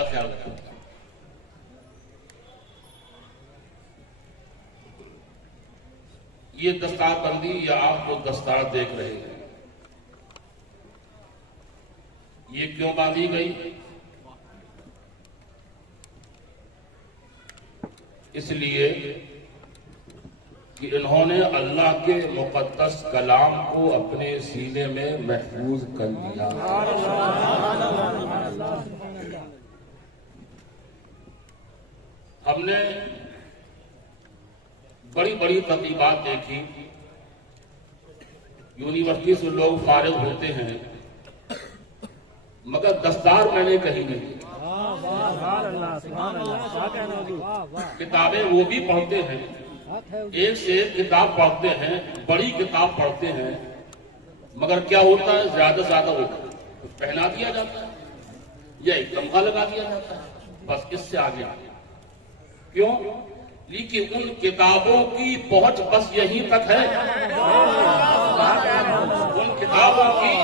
کا خیال رکھیں۔ یہ دستار بندی یا آپ جو دستار دیکھ رہے ہیں، یہ کیوں باندھی گئی؟ اس لیے کہ انہوں نے اللہ کے مقدس کلام کو اپنے سینے میں محفوظ کر لیا۔ ہم نے بڑی بڑی تقریبات دیکھی، یونیورسٹی سے لوگ فارغ ہوتے ہیں، مگر دستار میں نے کہیں نہیں۔ کتابیں وہ بھی پڑھتے ہیں، ایک سے ایک کتاب پڑھتے ہیں، بڑی کتاب پڑھتے ہیں، مگر کیا ہوتا ہے؟ زیادہ زیادہ ہوتا ہے، کچھ پہنا دیا جاتا ہے یا ایک تمغہ لگا دیا جاتا ہے، بس اس سے آگے آگے۔ کیوں؟ لیکن ان کتابوں کی پہنچ بس یہیں تک ہے، ان کتابوں کی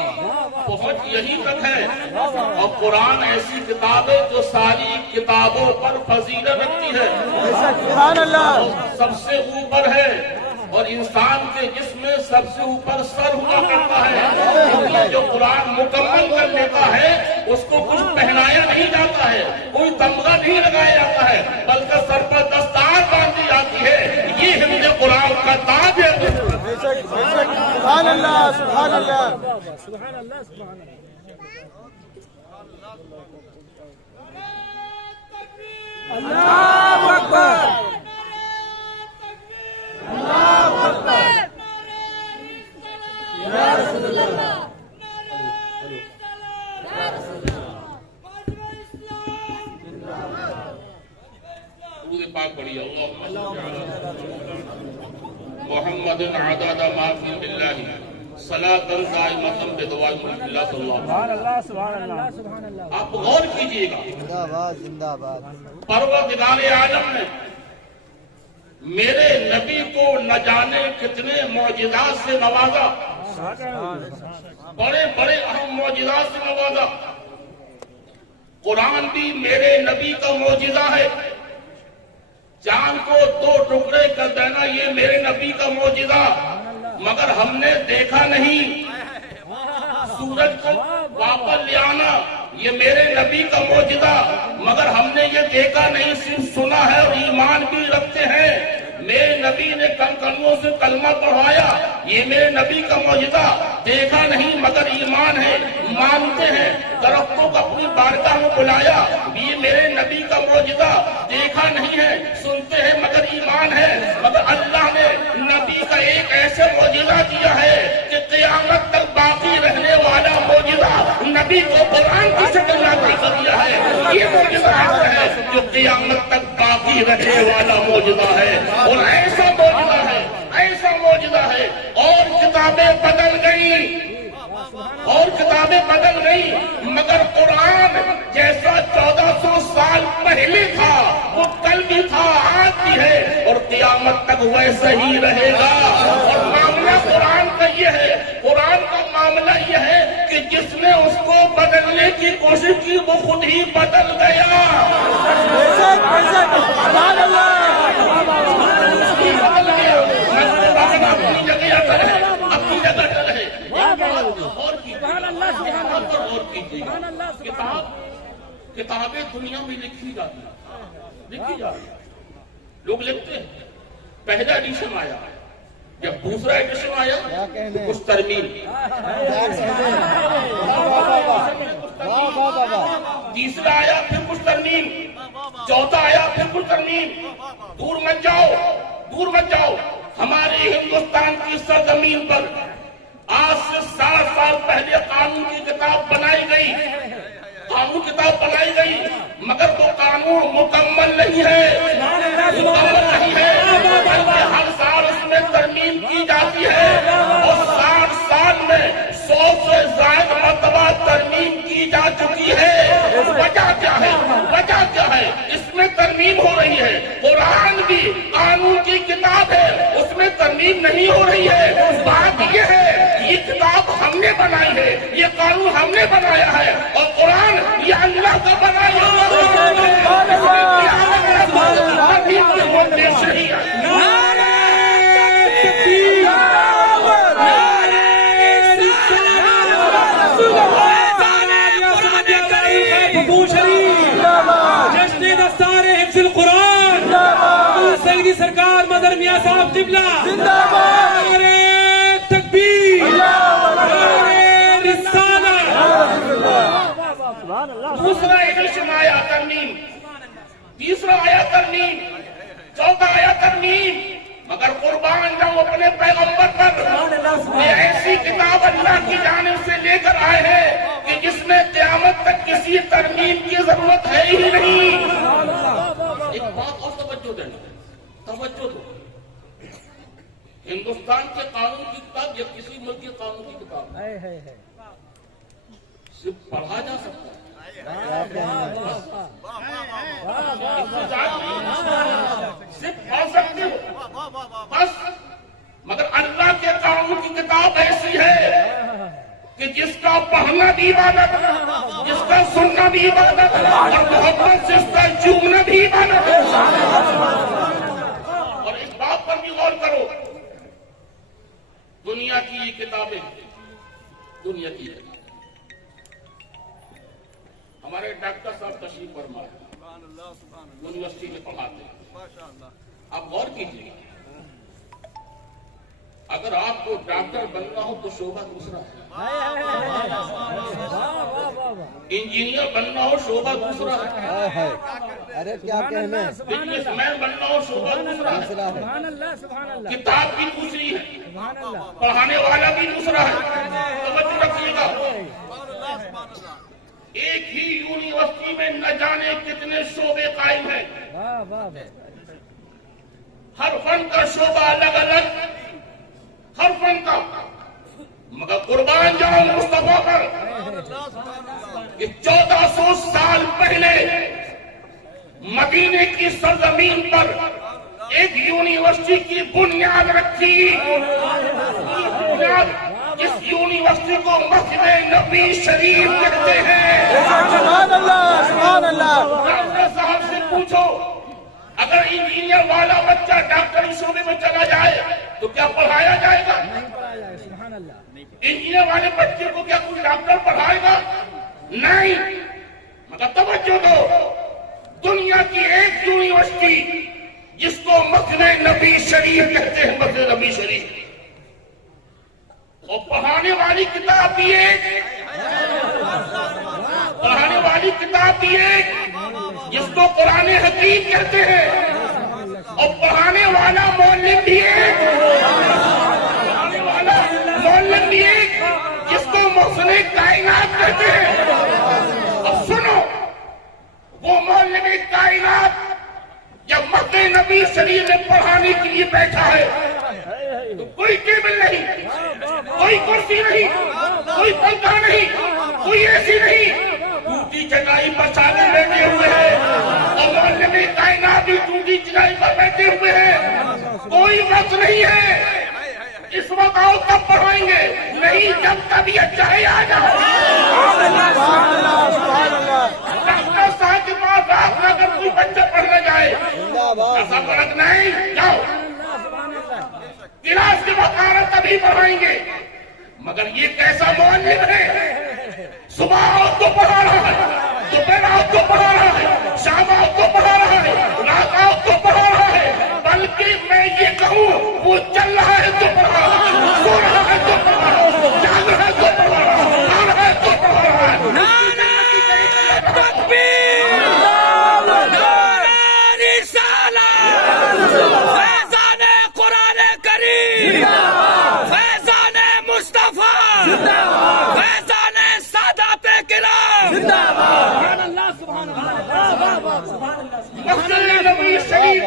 پہنچ یہیں تک ہے۔ اور قرآن ایسی کتاب ہے جو ساری کتابوں پر فضیلت رکھتی ہے، سبحان اللہ، سب سے اوپر ہے، اور انسان کے جسم میں سب سے اوپر سر ہوا کرتا ہے۔ جو قرآن مکمل کر لیتا ہے اس کو کچھ پہنایا نہیں جاتا ہے، کوئی تمغہ نہیں لگایا جاتا ہے، بلکہ سر پر دستار باندھی جاتی ہے۔ یہ حفظ قرآن کا تاج ہے۔ سبحان اللہ، سبحان اللہ، سبحان اللہ، سبحان اللہ۔ اللہ اکبر، اللہ اکبر، یا رسول اللہ، درود پاک پڑھیے، محمد عدد ما فی اللہ صلاۃ دائمۃ بدوام اللہ صلی اللہ سبحان اللہ، سبحان اللہ، سبحان اللہ۔ آپ غور کیجئے گا، زندہ باد، زندہ باد۔ پروردگار عالم نے میرے نبی کو نہ جانے کتنے معجزات سے نوازا، بڑے بڑے اہم معجزات سے نوازا۔ قرآن بھی میرے نبی کا معجزہ ہے۔ چاند کو 2 ٹکڑے کر دینا یہ میرے نبی کا معجزہ، مگر ہم نے دیکھا نہیں۔ سورج کو واپس لے آنا یہ میرے نبی کا معجزہ، مگر ہم نے یہ دیکھا نہیں، صرف سنا ہے اور ایمان بھی رکھتے ہیں۔ میرے نبی نے کنکریوں سے کلمہ پڑھوایا، یہ میرے نبی کا معجزہ، دیکھا نہیں مگر ایمان ہے، مانتے ہیں۔ درختوں کو اپنی بارگاہ میں بلایا، یہ میرے نبی کا معجزہ، دیکھا نہیں ہے، سنتے ہیں مگر ایمان ہے۔ مگر اللہ نے نبی کا ایک ایسے معجزہ دیا ہے کہ قیامت تک باقی رہنے والا معجزہ نبی کو قرآن کی شکل میں عطا کر دیا ہے۔ یہ معجزہ ایسا ہے جو قیامت تک باقی رہنے والا معجزہ ہے، اور ایسا معجزہ ہے، ایسا معجزہ ہے۔ اور کتابیں بدل گئیں، اور کتابیں بدل گئیں، مگر قرآن جیسا 1400 سال پہلے تھا وہ کل بھی تھا، آج بھی ہے، اور قیامت تک ویسا ہی رہے گا۔ اور معاملہ قرآن کا یہ ہے، قرآن کا معاملہ یہ ہے کہ جس نے اس کو بدلنے کی کوشش کی وہ خود ہی بدل گیا۔ سبحان اللہ، اپنی جگہ آتا ہے، اپنی جگہ چل ہے۔ اور کیجیے گا، کتابیں دنیا میں لکھی جاتی ہیں، لکھی جاتی ہیں، لوگ لکھتے ہیں۔ پہلا ایڈیشن آیا، جب دوسرا ایڈیشن آیا تو کچھ ترمیم، تیسرا آیا پھر کچھ ترمیم، چوتھا آیا پھر کچھ ترمیم۔ دور مت جاؤ، دور مت جاؤ، ہمارے ہندوستان کی سرزمین پر آج سے 60 سال پہلے قانون کی کتاب بنائی گئی، قانون کتاب بنائی گئی، مگر وہ قانون مکمل نہیں ہے، مکمل نہیں ہے، بلکہ ہر سال اس میں ترمیم کی جاتی ہے، اور 60 سال میں 100 سے زائد مرتبہ ترمیم کی جا چکی ہے۔ وجہ کیا ہے؟ وجہ کیا ہے؟ اس میں ترمیم ہو رہی ہے۔ قرآن بھی قانون کی کتاب ہے، اس میں ترمیم نہیں ہو رہی ہے۔ بات یہ ہے یہ کتاب ہم نے بنائی ہے، یہ قانون ہم نے بنایا ہے، اور قرآن یہ اللہ کا بنایا ہوا شریف جشن دستار حفظ القرآن سیدی سرکار مظہر میاں صاحب قبلہ نعرہ تکبیر نعرہ رسالت دوسرا ایڈیشن آیا ترمیم، تیسرا آیا ترمیم، چوتھا آیا ترمیم، مگر قربان جاؤ اپنے پیغمبر پر، یہ ایسی کتاب اللہ کی جانب سے لے کر آئے ہیں کہ جس میں قیامت تک کسی ترمیم کی ضرورت ہے ہی نہیں۔ ایک بات اور توجہ دینا، توجہ دو، ہندوستان کے قانون کی کتاب یا کسی ملک کے قانون کی کتاب صرف پڑھا جا سکتا ہے، صرف پڑھ سکتے ہو بس، مگر اللہ کے قانون کی کتاب ایسی ہے کہ جس کا پڑھنا بھی عبادت، جس کا سننا بھی عبادت، اور محبت سے اس کا چومنا بھی عبادت۔ اور اس بات پر بھی غور کرو، دنیا کی یہ کتابیں، دنیا کی ہے، ہمارے ڈاکٹر صاحب تشریف فرما یونیورسٹی میں پڑھاتے ہیں، آپ غور کیجیے، اگر آپ کو ڈاکٹر بننا ہو تو شعبہ دوسرا ہے، انجینئر بننا ہو شعبہ دوسرا ہے، ارے کیا کہنے، بزنس مین بننا ہو شعبہ دوسرا ہے، کتاب بھی دوسری ہے، پڑھانے والا بھی دوسرا ہے۔ توجہ رکھیے گا، ایک ہی یونیورسٹی میں نہ جانے کتنے شعبے قائم ہیں، ہر فن کا شعبہ الگ الگ، ہر فن کا، مگر قربان جاؤ مصطفیٰ پر کہ 1400 سال پہلے مدینے کی سرزمین پر ایک یونیورسٹی کی بنیاد رکھی، جس یونیورسٹی کو مسجد نبی شریف کہتے ہیں۔ سبحان اللہ، سبحان اللہ۔ ڈاکٹر صاحب سے پوچھو، اگر انجینئر والا بچہ ڈاکٹری شعبے میں چلا جائے تو کیا پڑھایا جائے گا؟ انجینئر والے بچے کو کیا کوئی ڈاکٹر پڑھائے گا؟ نہیں، مگر توجہ دو، دنیا کی ایک یونیورسٹی جس کو مسجد نبی شریف کہتے ہیں، مسجد نبی شریف، اور پڑھانے والی کتاب بھی ایک، پڑھانے والی کتاب بھی ایک جس کو قرآن حکیم کہتے ہیں، اور پڑھانے والا معلم بھی ایک، پڑھانے والا معلم بھی ایک جس کو محسن کائنات کہتے ہیں۔ اب سنو، وہ معلم کائنات جب مسجد نبی شریف میں پڑھانے کے لیے بیٹھا ہے تو کوئی ٹیبل نہیں، کوئی کرسی نہیں، کوئی پنکھا نہیں، کوئی ایسی نہیں، ٹوٹی چٹائی پر شاگرد بیٹھے ہوئے ہیں، اور معلم کائنات بھی ٹوٹی چٹائی پر بیٹھے ہوئے ہیں، کوئی وقت نہیں ہے اس وقت آؤ تب پڑھائیں گے، نہیں جب طبیعت چاہے آ جاؤ۔ ڈاکٹر صاحب کے پاس رات میں اگر کوئی بچہ پڑھنے جائے ایسا فرق نہیں، جاؤ کلاس کے وقت آ رہا تبھی پڑھائیں گے، مگر یہ کیسا معلم ہے، صبح آؤ تو پڑھا رہا ہے، دوپہر آؤ تو پڑھا رہا ہے، شام آؤ تو پڑھا رہا ہے، رات آؤ تو پڑھا رہا ہے، بلکہ میں یہ کہوں وہ چل رہا ہے تو پڑھا رہا ہے، سو رہا ہے تو پڑھا رہا ہے، جاگ رہا ہے تو پڑھا رہا ہے، آ رہا ہے تو پڑھا رہا ہے۔ نعرہ تکبیر، نعرہ رسالت، فیضان قرآن کریم، فیضان مصطفیٰ، فیضان سادات کرام، مسجد نبی شریف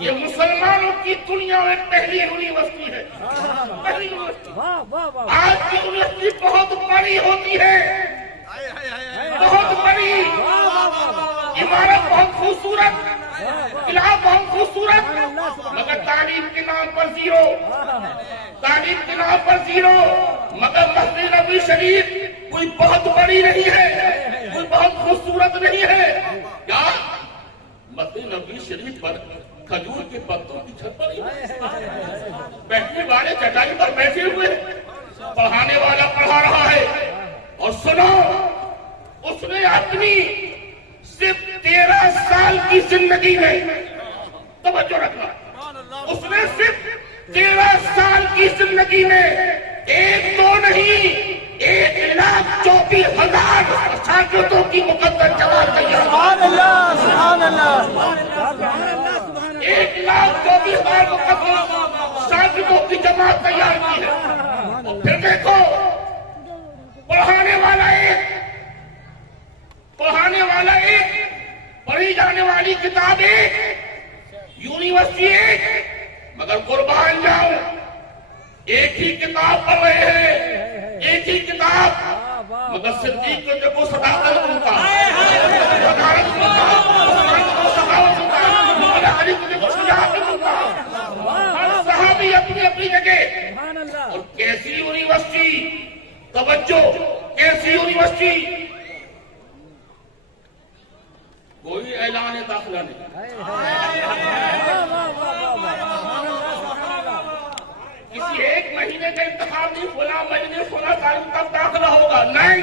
یہ مسلمانوں کی دنیا میں پہلی یونیورسٹی ہے، پہلی یونیورسٹی۔ آج کی یونیورسٹی بہت بڑی ہوتی ہے، بہت بڑی، عمارت بہت خوبصورت، قلعہ بہت خوبصورت، مگر تعلیم کے نام پر زیرو، تعلیم کے نام پر زیرو۔ مگر مسجد نبی شریف کوئی بہت بڑی نہیں ہے، کوئی بہت خوبصورت نہیں ہے، کیا مسجد نبی شریف پر کھجور کے پتوں کی چھت پر بیٹھنے والے چٹائی پر بیٹھے ہوئے، پڑھانے والا پڑھا رہا ہے، اور سنو اس نے آپ اپنی صرف 13 سال کی زندگی میں، توجہ رکھنا، اس نے صرف 13 سال کی زندگی میں ایک دو نہیں 1,24,000 شاگردوں کی مقدس جماعت تیار کی۔ سبحان اللہ سبحان اللہ 1,24,000 مقدس شاگردوں کی جماعت تیار کی ہے۔ اور پھر دیکھو، پڑھانے والا ایک، پڑھی جانے والی کتاب ایک، یونیورسٹی ایک، مگر قربان جاؤ ایک ہی کتاب پڑھ رہے ہیں، ایک ہی کتاب، مگر صدیق کو جب وہ صداقت ملتا، صداقت ملتا، عثمان کو سخاوت ملتا، مولا علی کو جب وہ شجاعت ملتا، ہر صحابی اپنی اپنی جگہ۔ اور کیسی یونیورسٹی، توجہ، کیسی یونیورسٹی، کوئی اعلان داخلہ نہیں، کسی ایک مہینے کا انتخاب نہیں، فلاں مہینے فلاں تاریخ تک داخلہ ہوگا، نہیں،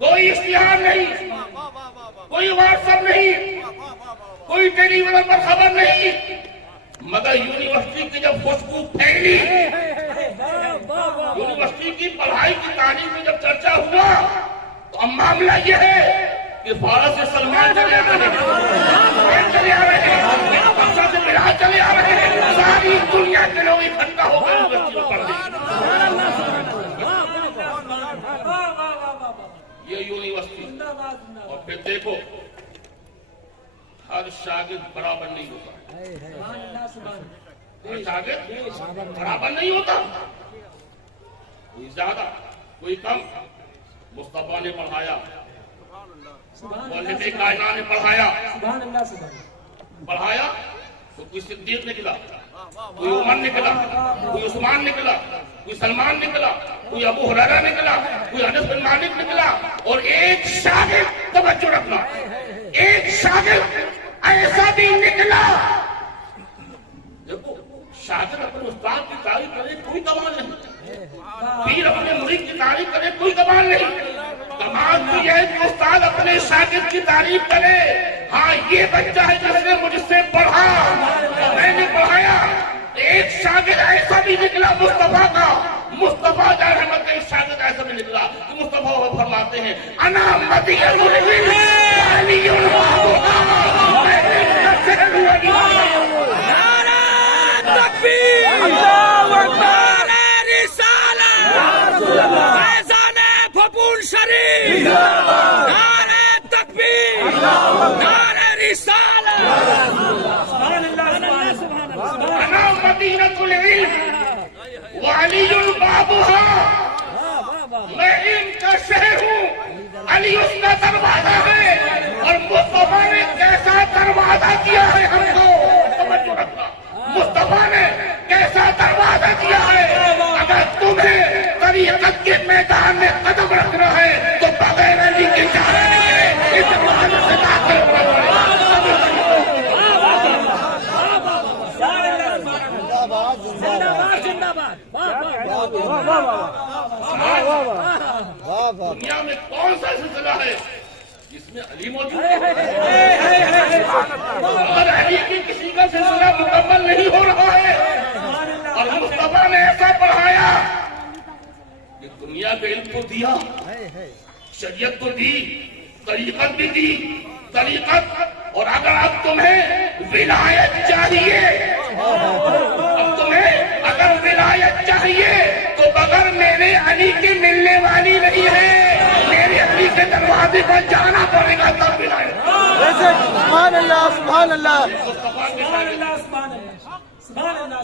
کوئی اشتہار نہیں، کوئی واٹس ایپ نہیں، کوئی ٹیلی ویژن پر خبر نہیں، مگر یونیورسٹی کی جب خوشبو پھیلی، یونیورسٹی کی پڑھائی کی تعلیم میں جب چرچا ہوا، تو اب معاملہ یہ ہے کہ فارس سے سلمان چلے آ رہے ہیں، چلے آ رہے ہیں، بخشا سے بلال چلے آ رہے ہیں، ساری دنیا کے لوگ اکٹھا ہو کر یونیورسٹی میں پڑھ رہے ہیں۔ یہ یونیورسٹی، اور پھر دیکھو ہر شاگرد برابر نہیں ہوتا، ہر شاگرد برابر نہیں ہوتا، کوئی زیادہ کوئی کم۔ مصطفیٰ نے پڑھایا، مولد کائنات نے پڑھایا تو کوئی صدیق نکلا، کوئی عمر نکلا، کوئی عثمان نکلا، کوئی سلمان نکلا، کوئی ابو ہریرہ نکلا، کوئی انس بن مالک نکلا، اور ایک شاگرد، توجہ رکھنا، ایک شاگرد ایسا بھی نکلا۔ دیکھو، شاگرد اپنے استاد کی تعریف کرے کوئی کمال نہیں، پیر اپنے مرید کی تعریف کرے کوئی کمال نہیں، کمال تو یہ ہے کہ استاد اپنے شاگرد کی تعریف کرے، ہاں یہ بچہ ہے جس نے مجھ سے پڑھا، میں نے پڑھایا۔ ایک شاگرد ایسا بھی نکلا مصطفیٰ کا، مصطفیٰ جان احمد کا ایک شاگرد ایسا بھی نکلا کہ مصطفیٰ وہ فرماتے ہیں انا مدینہ العلم وعلی بابها، میں علم کا شہر ہوں علی۔ نعرہ تکبیر، اللہ اکبر، نعرہ رسالت، فیضان پھپھول شریف، نعرہ تکبیر، نعرہ رسالت، انا مدینہ العلم وعلی بابها، میں علم کا شہر ہوں، علی اس کا دروازہ ہے، اور مصطفیٰ نے کیسا دروازہ دیا ہے ہم کو، توجہ رکھنا، مصطفیٰ نے کیسا دروازہ دیا ہے۔ اگر تمہیں طریقت کے میدان میں قدم رکھنا ہے تو بغیر علی کے اجازت کے اس دروازے سے داخل ہونا پڑے گا۔ دنیا میں کون سا سلسلہ ہے جس میں علی موجود ہے؟ اور علی کی کسی کا سلسلہ مکمل نہیں ہو رہا ہے، اور مصطفیٰ نے ایسا پڑھایا کہ دنیا کا علم تو دیا، شریعت تو دی، طریقت بھی دی، طریقت، اور اگر اب تمہیں ولایت چاہیے، اب تمہیں اگر ولایت چاہیے تو بغیر میرے علی کے ملنے والی نہیں ہے، میرے علی کے دروازے پر جانا پڑے گا تب ولایت۔ سبحان اللہ سبحان اللہ،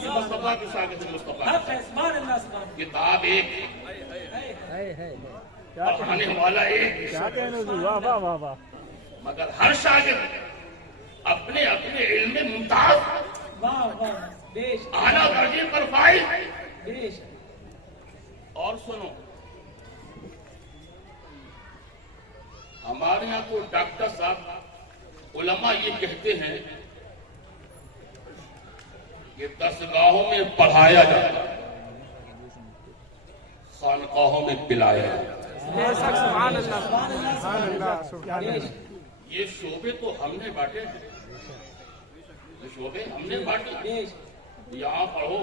مصطفیٰ کے شاگرد مصطفیٰ کتاب ایک، پڑھانے والا ایک، مگر ہر شاگرد اپنے اپنے علم میں ممتاز، اعلیٰ درجے پر فائز۔ اور سنو، ہمارے یہاں تو ڈاکٹر صاحب علماء یہ کہتے ہیں کہ درسگاہوں میں پڑھایا جاتا ہے، خانقاہوں میں پلایا جاتا ہے۔ یہ شعبے تو ہم نے بانٹے ہیں، یہ شعبے ہم نے بانٹے ہیں۔ یہاں پڑھو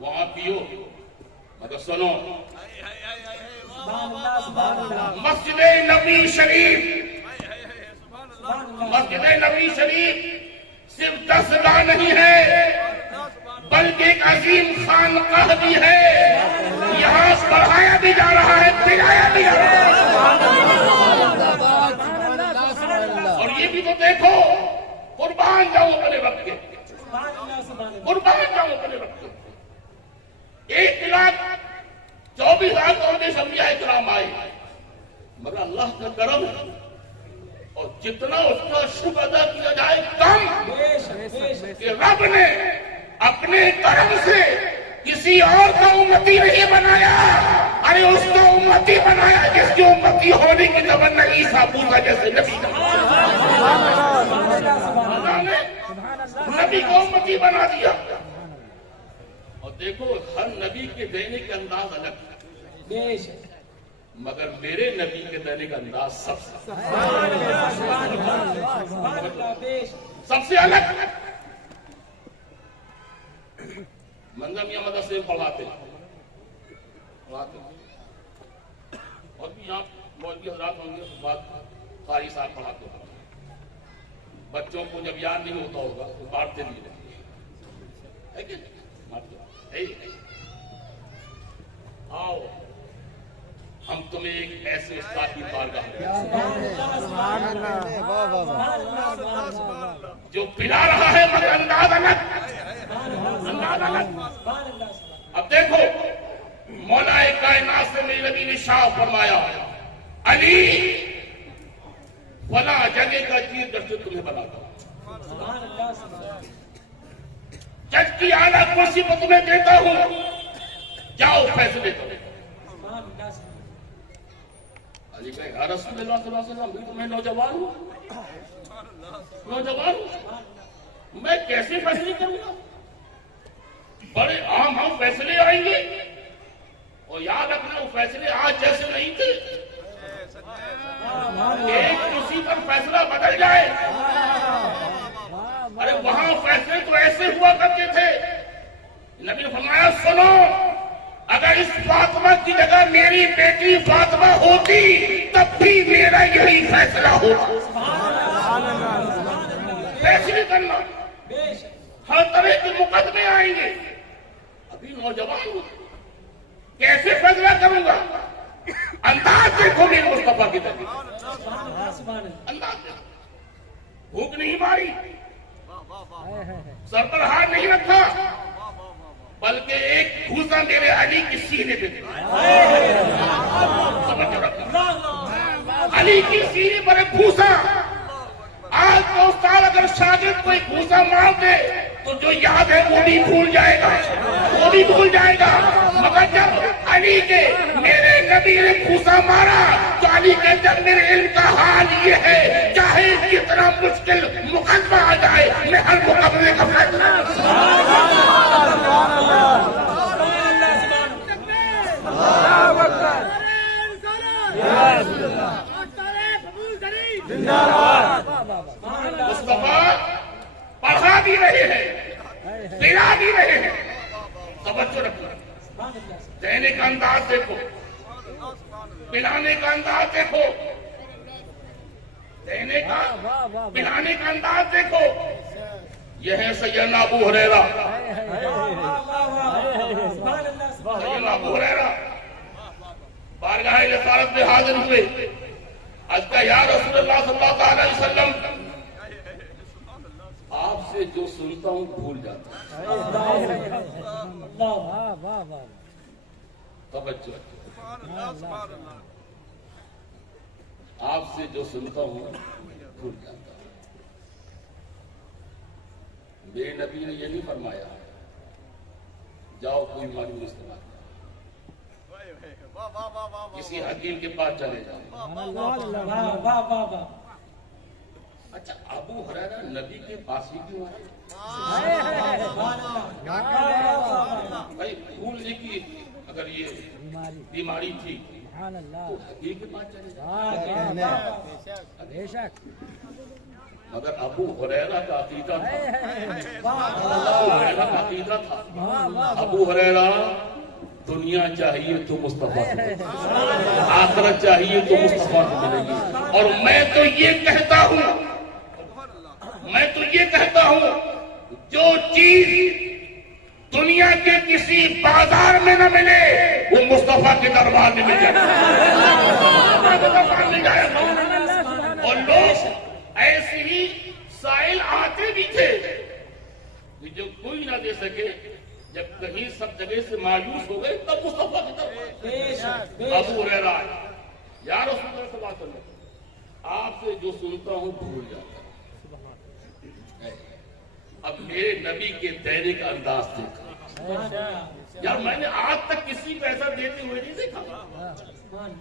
وہاں پیو، مگر سنو، مسجد نبی شریف، مسجد نبی شریف صرف 10 گاہ نہیں ہے بلکہ ایک عظیم خانقاہ بھی ہے۔ یہاں پڑھایا بھی جا رہا ہے، پڑھایا بھی جا رہا ہے۔ اور یہ بھی تو دیکھو، قربان جاؤ اپنے وقت کے، قربان جاؤ اپنے وقت کے۔ 1,24,000 انبیاء کرام آئے، مگر اللہ کا کرم اور جتنا اس کا شکر ادا کیا جائے کم، کہ رب نے اپنے کرم سے کسی اور کا امتی نہیں بنایا، ارے اس کو امتی بنایا جس کی امتی ہونے کی تمنا عیسیٰ موسیٰ جیسے نبی کا، نبی کو امتی بنا دیا۔ اور دیکھو ہر نبی کے دینے کے انداز الگ ہے، مگر میرے نبی کے دینے کا انداز سب سے الگ۔ منظم یا مدرسے میں پڑھاتے ہیں، اور بھی یہاں مولوی حضرات ہوں گے، بات قاری صاحب پڑھاتے ہیں۔ بچوں کو جب یاد نہیں ہوتا ہوگا تو بانٹتے نہیں رہتے ہے کہ آؤ ہم تمہیں ایک ایسے استاد کی بارگاہ میں جو پلا رہا ہے مگر انداز الگ، انداز الگ۔ اب دیکھو مولا کائنات سے میرے نبی نے شاہ فرمایا، علی فلاں جگہ کا چیز در سے تمہیں بناتا ہوں، جج کی اعلیٰ کرسی کو تمہیں دیتا ہوں، جاؤ فیصلے کرو۔ علی کہے یا رسول اللہ صلی اللہ علیہ وسلم، تو میں نوجوان ہوں، میں کیسے فیصلے کروں گا؟ بڑے عام فیصلے آئیں گے، اور یاد رکھنا وہ فیصلے آج جیسے نہیں تھے، ایک کرسی پر فیصلہ بدل جائے۔ ارے وہاں فیصلے تو ایسے ہوا کرتے تھے، نبی نے فرمایا سنو، اگر اس فاطمہ کی جگہ میری بیٹی فاطمہ ہوتی تب بھی میرا یہی فیصلہ ہوتا۔ فیصلے کرنا، ہر طرح کے مقدمے آئیں گے، ابھی نوجوان ہوں، کیسے فیصلہ کروں گا؟ انداز دیکھو میرے مصطفیٰ کی طرف، انداز دیکھو، بھوک نہیں ماری، سر پر ہاتھ نہیں رکھا، بلکہ ایک بھوسا میرے علی کی سینے پہ دیا، علی کی سینے پر ایک بھوسا۔ آج تو استاد اگر شاگرد کو ایک بھوسا مار دے تو جو یاد ہے وہ بھی بھول جائے گا، وہ بھی بھول جائے گا، مگر جب علی کے میرے نبی نے بھوسا مارا تو علی کہتے ہیں میرے علم کا حال یہ ہے، چاہے کتنا مشکل مقدمہ آ جائے میں ہر مقدمے کا فیصلہ مصطفیٰ پڑھا بھی رہے ہیں، پلا بھی رہے ہیں، توجہ رکھنا، دینے کا انداز دیکھو، پلانے کا انداز دیکھو، دینے کا پلانے کا انداز دیکھو۔ یہ ہے سیدنا ابو ہریرہ، سیدنا ابو ہریرہ بارگاہ رسالت میں حاضر ہوئے، عرض کیا یا رسول اللہ صلی اللہ علیہ وسلم، آپ سے جو سنتا ہوں بھول جاتا ہوں، توجہ، آپ سے جو سنتا ہوں بھول جاتا ہوں۔ میرے نبی نے یہ نہیں فرمایا جاؤ کوئی معلوم استعمال کسی حکیم کے پاس چلے جاؤ۔ اچھا ابو ہریرہ نبی کے پاس ہی کیوں آئے؟ بھائی بھول نہیں کی، اگر یہ بیماری تھی سبحان اللہ حقیق کے پاس چلے جائیں. بے شک مگر ابو ہریرہ کا عقیدہ تھا, ابو ہریرہ کا عقیدہ تھا, ابو ہریرہ دنیا چاہیے تو مصطفیٰ سے, آخرت چاہیے تو مصطفیٰ سے ملے گی. اور میں تو یہ کہتا ہوں جو چیز دنیا کے کسی بازار میں نہ ملے وہ مصطفیٰ کے دربار میں مل جائے گا. اور لوگ ایسے ہی سائل آتے بھی تھے کہ جو کوئی نہ دے سکے, جب کہیں سب جگہ سے مایوس ہو گئے تب مصطفیٰ کی طرف ابو ہریرہ یا رسول اللہ صلی اللہ علیہ وسلم آپ سے جو سنتا ہوں بھول جاتا ہوں. اب میرے نبی کے دینے کا انداز دیکھا یار, میں نے آج تک کسی کو ایسا دیتے ہوئے نہیں دیکھا.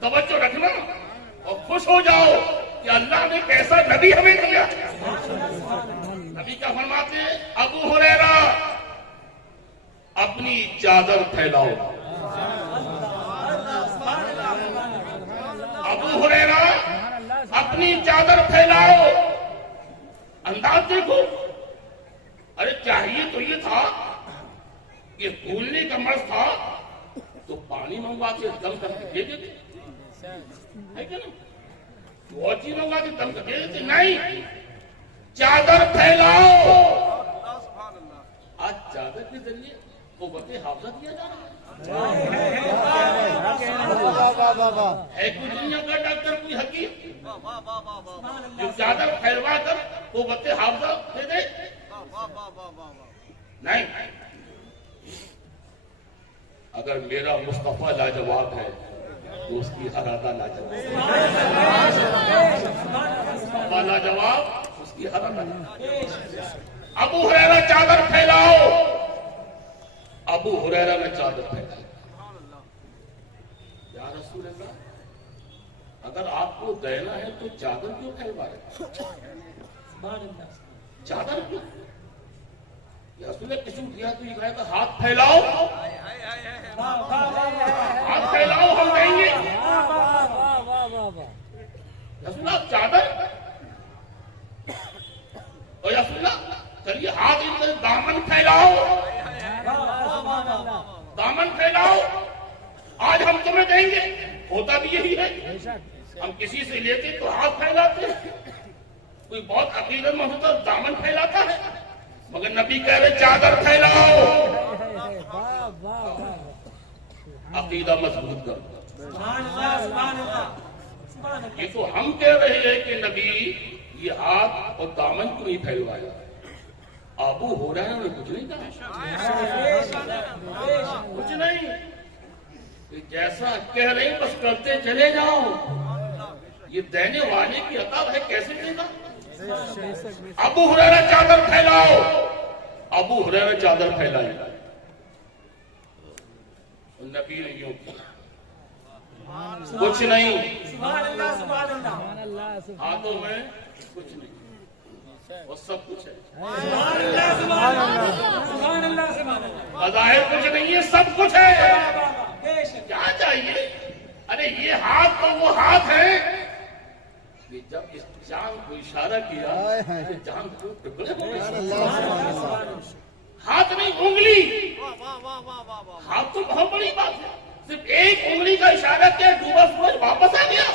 توجہ رکھنا اور خوش ہو جاؤ کہ اللہ نے کیسا نبی ہمیں دیا. نبی کیا فرماتے ہیں, ابو ہریرہ اپنی چادر پھیلاؤ. ابو ہریرہ اپنی چادر پھیلاؤ. انداز دیکھو, ارے چاہیے تو یہ تھا کہ بھولنے کا مرض تھا تو پانی منگوا کے دم کر کے دے دیتے, ہے کہ نہیں؟ وہ چیز منگوا کے دم کر دے دیتے. نہیں, چادر پھیلاؤ. آج چادر کے ذریعے قوت حافظہ دیا جا رہا ہے کوئی دنیا کا ڈاکٹر, کوئی حکیم جو چادر پھیلوا کر قوت حافظہ دے دے؟ نہیں. اگر میرا مصطفیٰ لاجواب ہے تو اس کی ہر ادا لاجواب. مصطفیٰ لاجواب, اس کی ہر ادا. ابو ہریرہ چادر پھیلاؤ. ابو ہریرہ نے چادر پھیلائی. یا رسول اللہ, اگر آپ کو دینا ہے تو چادر کیوں پھیلوا رہے؟ چادر کیوں؟ یا رسول اللہ کسی دیا تو یہ کہا کہ ہاتھ پھیلاؤ, ہاتھ پھیلاؤ, ہم دیں گے. یا رسول اللہ چادر, اور یا رسول اللہ چلیے ہاتھ دامن پھیلاؤ, دامن پھیلاؤ, آج ہم تمہیں دیں گے. ہوتا بھی یہی ہے, ہم کسی سے لیتے تو ہاتھ پھیلاتے, کوئی بہت عقیدت مند ہوتا دامن پھیلاتا ہے, مگر نبی کہہ رہے چادر پھیلاؤ. عقیدہ مضبوط کرو. یہ تو ہم کہہ رہے ہیں کہ نبی یہ ہاتھ اور دامن کو نہیں پھیلوایا. ابو ہریرہ نے کچھ نہیں کہا, کچھ نہیں. جیسا کہہ رہے ہیں بس کرتے چلے جاؤ. یہ دینے والے کی عطا ہے, کیسے دے گا؟ ابو ہریرہ چادر پھیلاؤ. ابو ہریرہ چادر پھیلائی. نبی نے یوں کیا, کچھ نہیں, ہاتھوں میں کچھ نہیں اور سب کچھ ہے. بظاہر کچھ نہیں ہے, سب کچھ ہے. کیا چاہیے؟ ارے یہ ہاتھ تو وہ ہاتھ ہے کہ جب اس چاند کو اشارہ کیا چاند کو ٹکڑے ہو گئے. ہاتھ نہیں, انگلی. ہاتھ تو بہت بڑی بات ہے, صرف ایک انگلی کا اشارہ کیا ڈوبا سورج واپس آ گیا.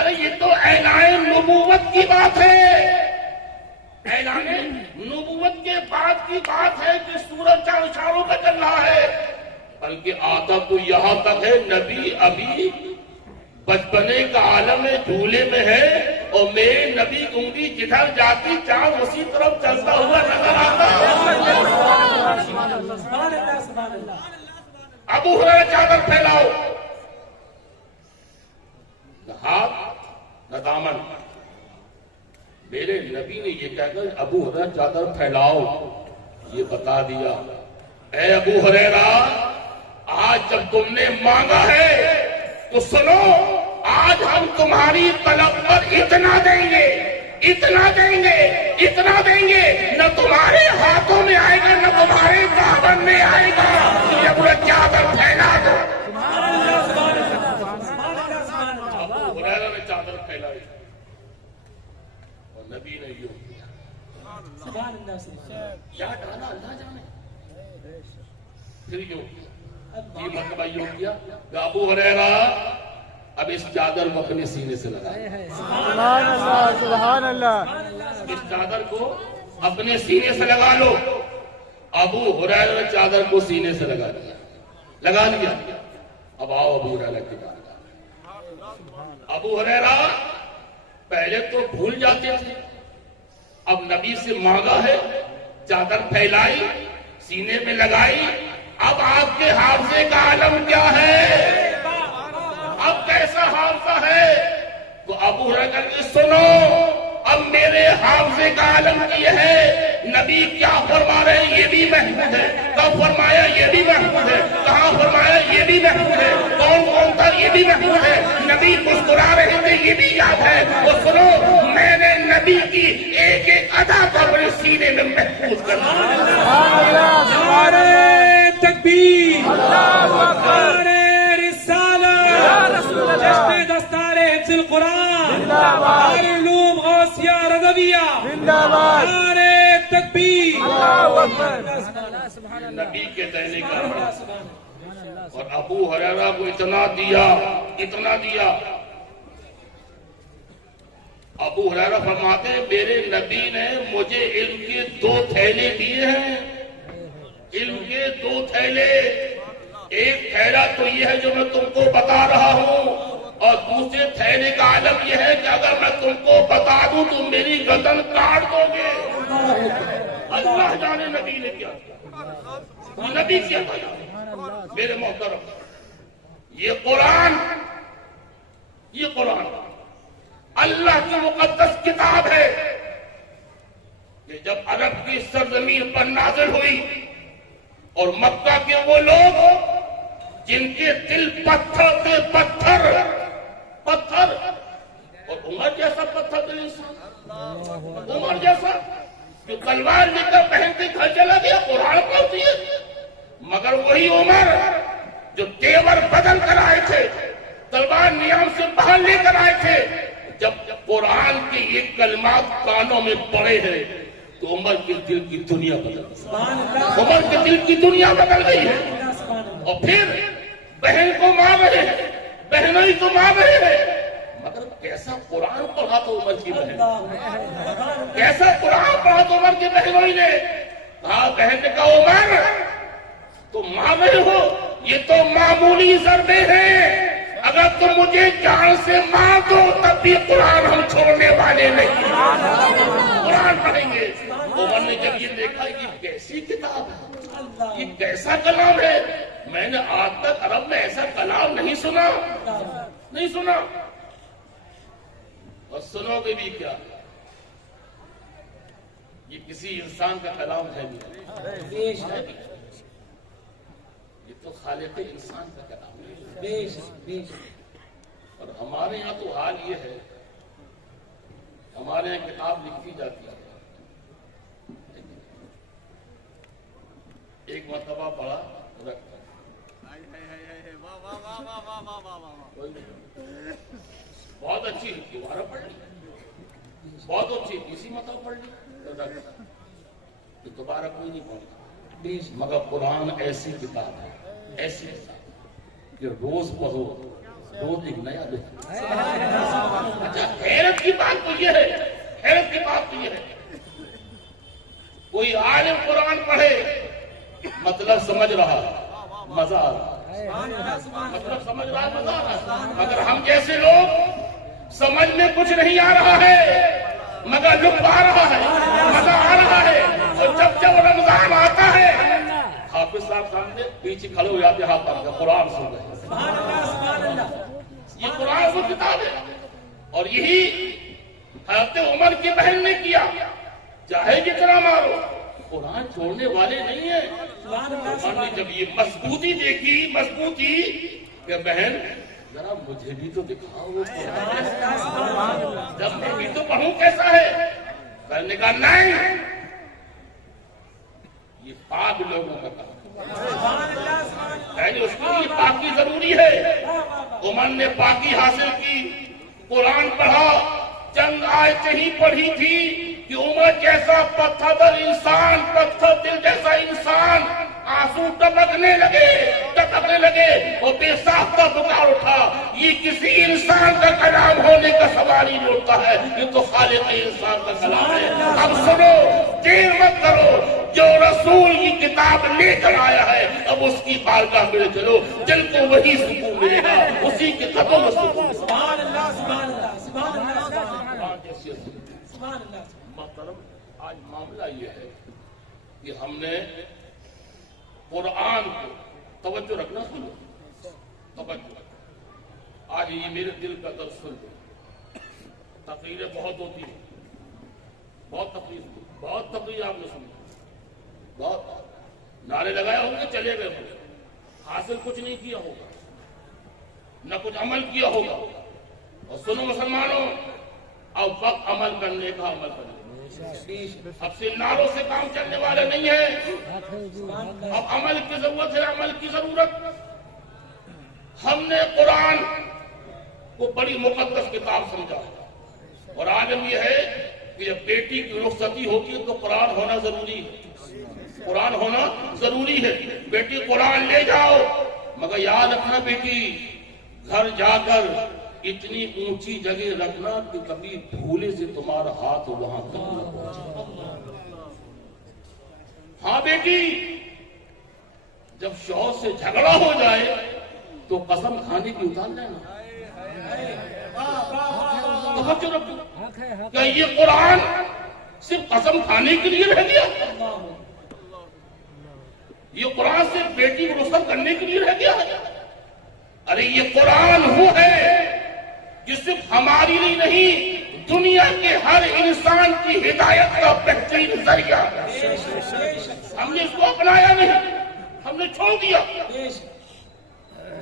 ارے یہ تو اعلان نبوت کی بات ہے, اعلان نبوت کے بعد کی بات ہے کہ سورج چار اشاروں پہ چل رہا ہے. بلکہ آتا تو یہاں تک ہے نبی ابھی بچپنے کا عالم جھولے میں ہے اور میرے نبی کی انگلی جدھر جاتی چاند اسی طرف چلتا ہوا نظر آتا. ابو ہریرہ چادر پھیلاؤ. نہ ہاتھ نہ دامن. میرے نبی نے یہ کہہ کر ابو ہریرہ چادر پھیلاؤ یہ بتا دیا, اے ابو ہریرہ آج جب تم نے مانگا ہے تو سنو, آج ہم تمہاری طلب پر اتنا دیں گے, اتنا دیں گے, اتنا دیں گے, نہ تمہارے ہاتھوں میں آئے گا نہ تمہارے دامن میں آئے گا. یہ پورا چادر پھیلا دو. نبی نے یوں کیا کیا ڈالا اللہ جانے، پھر یوں یہ مرتبہ یوں کیا کہ ابو ہریرہ اب اس چادر کو اپنے سینے سے لگا، سبحان اللہ سبحان اللہ. اس چادر کو اپنے سینے سے لگا لو. ابو ہریرہ نے چادر کو سینے سے لگا لیا. اب آؤ ابو ہریرہ کی بات. ابو ہریرہ پہلے تو بھول جاتے تھے، اب نبی سے مانگا ہے، چادر پھیلائی، سینے میں لگائی. اب آپ کے حافظے کا عالم کیا ہے، اب کیسا حافظہ ہے؟ تو ابو ہریرہ نے سنو، اب میرے حافظے کا عالم یہ ہے، نبی کیا فرما رہے ہیں یہ بھی محفوظ ہے، کب فرمایا یہ بھی محفوظ ہے، کہاں فرمایا یہ بھی محفوظ ہے، کون کون تھا یہ بھی محفوظ ہے، نبی مسکرا رہے تھے یہ بھی یاد ہے. تو سنو، میں نے نبی کی ایک ایک ادا کو اپنے سینے میں محفوظ کر دیا. سبحان اللہ سبحان اللہ. تکبیر، اللہ اکبر. نعرہ رسالت، جشن دستار حفظ القرآن، دارالعلوم غوثیہ رضویہ، زندہ باد. نعرہ تکبیر. اللہ اکبر. نبی کے دینے کا اور ابو ہریرہ کو اتنا دیا. ابو ہریرہ فرماتے ہیں میرے نبی نے مجھے علم کے 2 تھیلے دیے ہیں، علم کے 2 تھیلے. ایک تھیلا تو یہ ہے جو میں تم کو بتا رہا ہوں، اور دوسرے تھیلے کا عالم یہ ہے کہ اگر میں تم کو بتا دوں تو میری گردن کاٹ دو گے. اللہ جانے نبی نے کیا کیا، نبی کیا کیا. میرے محترم، یہ قرآن اللہ کی مقدس کتاب ہے کہ جب عرب کی سرزمین پر نازل ہوئی اور مکہ کے وہ لوگ جن کے دل پتھر تھے، پتھر اور عمر جیسا پتھر تھا انسان، عمر جیسا جو تلوار لے کر بہن کے گھر چلا گیا، قرآن پڑھتی ہے. مگر وہی عمر جو تیور بدل کر آئے تھے، تلوار نیام سے باہر لے کر آئے تھے، جب قرآن کے یہ کلمات کانوں میں پڑے ہیں تو عمر کے دل کی دنیا بدل گئی. عمر کے دل کی دنیا بدل گئی ہے. اور پھر بہن کو مار رہے ہیں، بہنوں ہی کو مار رہے ہیں. مگر کیسا قرآن پڑھا تو عمر کی بہن، کیسا قرآن پڑھا تو عمر کی بہنوں نے کہا. بہن نے کہا عمر تم مار رہے ہو، یہ تو معمولی ضربے ہیں، اگر تم مجھے جان سے مار دو تب بھی قرآن ہم چھوڑنے والے نہیں، قرآن پڑھیں گے. عمر نے جب یہ دیکھا یہ کیسی کتاب ہے، یہ کیسا کلام ہے، میں نے آج تک عرب میں ایسا کلام نہیں سنا. اور سنو گے بھی کیا، یہ کسی انسان کا کلام ہے نہیں، یہ تو خالق انسان کا کلام ہے. اور ہمارے یہاں تو حال یہ ہے، ہمارے یہاں کتاب لکھی جاتی ہے، ایک مرتبہ پڑھا رکھ بہت اچھی لکھی، دوبارہ پڑھ لی، بہت اچھی اسی مرتبہ پڑھ لی، دوبارہ کوئی نہیں پڑھتا. مگر قرآن ایسی کتاب ہے، ایسی کتاب کہ روز پڑھو روز ایک نیا لکھ. اچھا حیرت کی بات تو یہ ہے، کوئی عالم قرآن پڑھے مطلب سمجھ رہا، مزہ آ رہا، مطلب سمجھ رہا، مزہ آ رہا. مگر ہم جیسے لوگ سمجھ میں کچھ نہیں آ رہا ہے مگر لطف آ رہا ہے، مزہ آ رہا ہے. اور جب رمضان آتا ہے حافظ صاحب سامنے پیچھے کھڑے ہو جاتے، ہاتھ پکڑ کر قرآن سن رہے. یہ قرآن وہ کتاب ہے. اور یہی حضرت عمر کی بہن نے کیا، چاہے جتنا مارو قرآن چھوڑنے والے نہیں ہیں. عمر نے جب یہ مضبوطی دیکھی کہ بہن ذرا مجھے بھی تو دکھاؤ، جب میں بھی تو پڑھوں کیسا ہے. کرنے کا نہیں، یہ پاک لوگوں کا کام ہے، اس کے لیے پاکی ضروری ہے. عمر نے پاکی حاصل کی، قرآن پڑھا، چند آیتیں ہی پڑھی تھی کہ عمر جیسا پتھر دل انسان، پتھر دل جیسا انسان، آنسو ٹپکنے لگے اور بے ساختہ پکار اٹھا، یہ کسی انسان کا کلام ہونے کا سوال ہی نہیں اٹھتا ہے، یہ تو خالق انسان کا کلام ہے۔ اب سنو، دیر مت کرو، جو رسول کی کتاب لے کر آیا ہے اب اس کی بارگاہ میں چلو، دل کو وہی سکون ملے گا، اسی کے قدموں میں سکون۔ سبحان اللہ، سبحان اللہ، سبحان اللہ، سبحان اللہ۔ محترم، آج معاملہ یہ ہے کہ ہم نے قرآن کو توجہ رکھنا، سنو توجہ، آج یہ میرے دل کا درد سن لو۔ تقریریں بہت ہوتی ہیں، بہت تقریر آپ نے سنی، بہت نعرے لگائے ہوں گے، چلے گئے ہوں گے، حاصل کچھ نہیں کیا ہوگا، نہ کچھ عمل کیا ہوگا۔ اور سنو مسلمانوں، اب وقت عمل کرنے کا، عمل کرنے کا۔ اب سے نعروں سے کام چلنے والے نہیں ہیں، اب عمل کی ضرورت ہے، عمل کی ضرورت۔ ہم نے قرآن کو بڑی مقدس کتاب سمجھا، اور عالم یہ ہے کہ جب بیٹی کی رخصتی ہوتی ہے تو قرآن ہونا ضروری ہے، قرآن ہونا ضروری ہے۔ بیٹی قرآن لے جاؤ، مگر یاد رکھنا بیٹی، گھر جا کر اتنی اونچی جگہ رکھنا کہ کبھی بھولے سے تمہارا ہاتھ وہاں تک نہ پہنچے۔ ہاں بیٹی، جب شوہر سے جھگڑا ہو جائے تو قسم کھانے کی اتار لینا، توجہ رکھو۔ کہ یہ قرآن صرف قسم کھانے کے لیے رہ گیا؟ یہ قرآن صرف بیٹی کو رخصت کرنے کے لیے رہ گیا ہے؟ ارے یہ قرآن وہ ہے کہ صرف ہماری لیے نہیں، دنیا کے ہر انسان کی ہدایت کا بہترین ذریعہ ہے۔ ہم نے اس کو اپنایا نہیں، ہم نے چھوڑ دیا،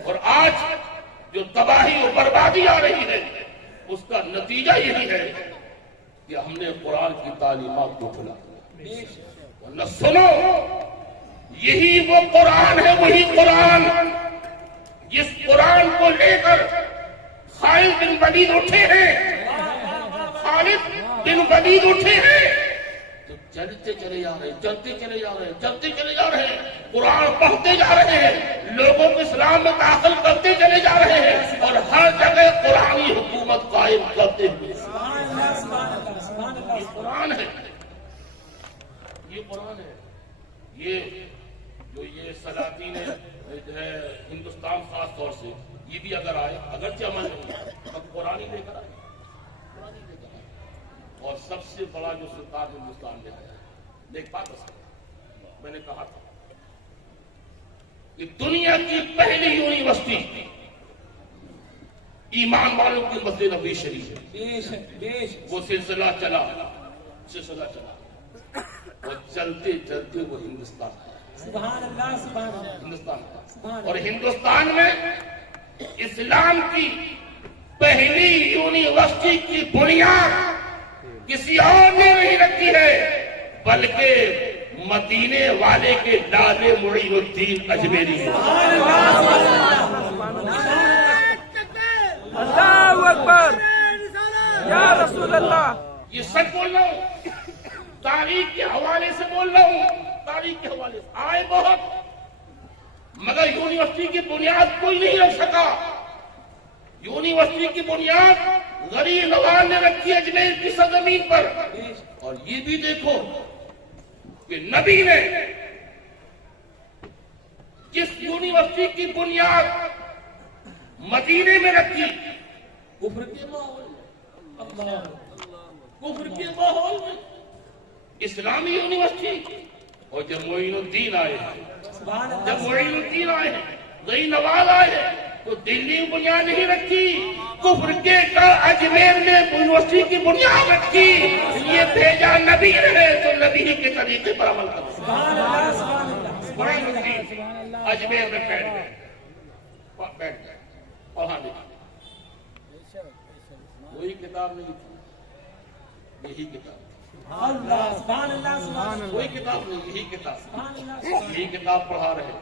اور آج جو تباہی و بربادی آ رہی ہے اس کا نتیجہ یہی ہے کہ ہم نے قرآن کی تعلیمات کو بھلا دیا۔ ورنہ سنو، یہی وہ قرآن ہے، وہی قرآن جس قرآن کو لے کر خالد بن ولید اٹھے ہیں، خالد بن ولید اٹھے ہیں تو چلتے چلے جا رہے ہیں، چلتے چلے جا رہے ہیں، چلتے چلے جا رہے ہیں، قرآن پڑھتے جا رہے ہیں، لوگوں کو اسلام میں داخل کرتے چلے جا رہے ہیں، اور ہر جگہ قرآنی حکومت قائم کرتے ہوئے۔ یہ قرآن ہے، یہ قرآن ہے۔ یہ جو یہ سلاطین ہے ہندوستان، خاص طور سے یہ بھی اگر آئے، اگرچہ عمل نہیں، اب قرآن ہی لے کر آئے، قرآن ہی لے کر آئے۔ اور سب سے بڑا جو سلطان ہندوستان میں آیا ہے، ایک بات میں نے کہا تھا کہ دنیا کی پہلی یونیورسٹی ایمان والوں کی مسجد نبوی شریف ہے، وہ سلسلہ چلا اور چلتے چلتے وہ ہندوستان ہے، سبحان اللہ، سبحان اللہ، ہندوستان ہے۔ اور ہندوستان میں اسلام کی پہلی یونیورسٹی کی بنیاد کسی اور نے نہیں رکھی ہے بلکہ مدینے والے کے لال معین الدین اجمیری نے۔ اللہ اکبر، یا رسول اللہ۔ یہ سچ بول رہا ہوں، تاریخ کے حوالے سے بول رہا ہوں، تاریخ کے حوالے سے آئے بہت، مگر یونیورسٹی کی بنیاد کوئی نہیں رکھ سکا۔ یونیورسٹی کی بنیاد غریب نواز نے رکھی اجمیر کی سرزمین پر۔ اور یہ بھی دیکھو کہ نبی نے جس یونیورسٹی کی بنیاد مدینے میں رکھی، کفر کے ماحول میں، کفر کے ماحول میں اسلامی یونیورسٹی۔ اور جب معین الدین آئے ہیں، غریب نواز آئے ہیں تو دلی کی بنیاد نہیں رکھی، کفر کے کا اجمیر میں یونیورسٹی کی بنیاد رکھی۔ یہ بھیجا نبی رہے تو نبی کے طریقے پر عمل کرو۔ معین الدین اجمیر میں بیٹھ گئے پڑھانے، وہی کتاب نہیں تھی، یہی کتاب، کوئی کتاب نہیں، یہی کتاب پڑھا رہے۔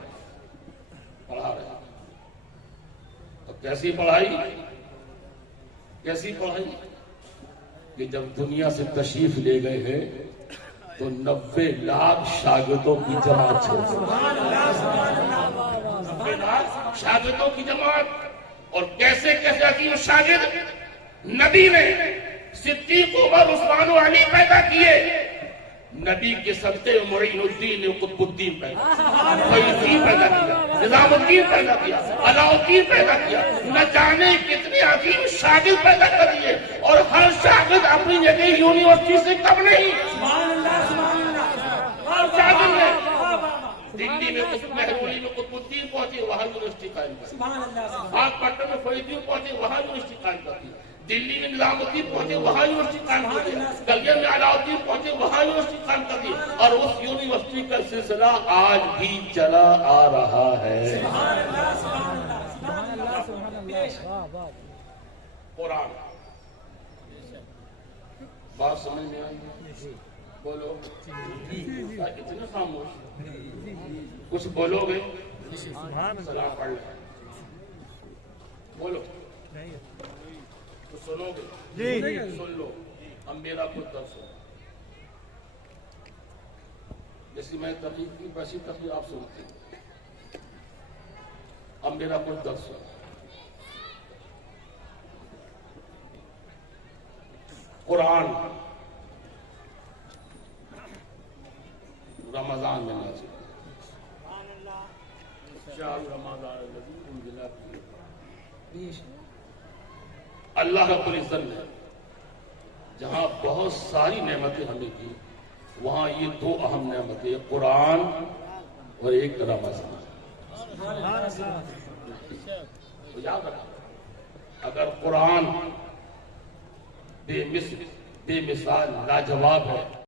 تو کیسی پڑھائی، کہ جب دنیا سے تشریف لے گئے ہیں تو 90 لاکھ شاگردوں کی جماعت چھوڑ دی. 90 لاکھ شاگردوں کی جماعت. اور کیسے کی وہ شاگرد؟ نبی نے صدیق، عمر، عثمان و علی پیدا کیے. نبی کے صدقے معین الدین قطب الدین پیدا کیا، فیض پیدا کیا، نظام الدین پیدا کیا، علاء الدین پیدا کیا. نہ جانے کتنے عظیم شاگرد پیدا کر دیے. اور ہر شاگرد اپنی جگہ یونیورسٹی سے کم نہیں. ہر شاگرد نے دلی میں مہرولی میں قطب الدین پہنچے، وہاں یونیورسٹی قائم کی. آج پٹنہ میں فیض پہنچے، وہاں یونیورسٹی قائم کر دی. دلی میں نظام الدین پہنچے، وہاں یونیورسٹی قائم کر دیا. گلگن میں علاء الدین پہنچے، وہاں یونیورسٹی قائم کر دی. اور اس یونیورسٹی کا سلسلہ آج بھی چلا آ رہا ہے. قرآن بات سمجھ میں آئی؟ بولو. اتنے خاموش، کچھ بولو گے؟ سلام پڑھ لیں. بولو. تو سنو گے؟ سن لو. اب میرا خود درس ہو. جیسی میں تقریر کی ویسی تقریر آپ سنتے. اب میرا خود درس ہو. قرآن رمضان میں نازل. شہر رمضان الذی انزل فیہ. اللہ رب العزت نے جہاں بہت ساری نعمتیں ہمیں کی، وہاں یہ دو اہم نعمتیں، قرآن اور ایک رمضان. تو یاد رکھو، اگر قرآن بے مثال لاجواب ہے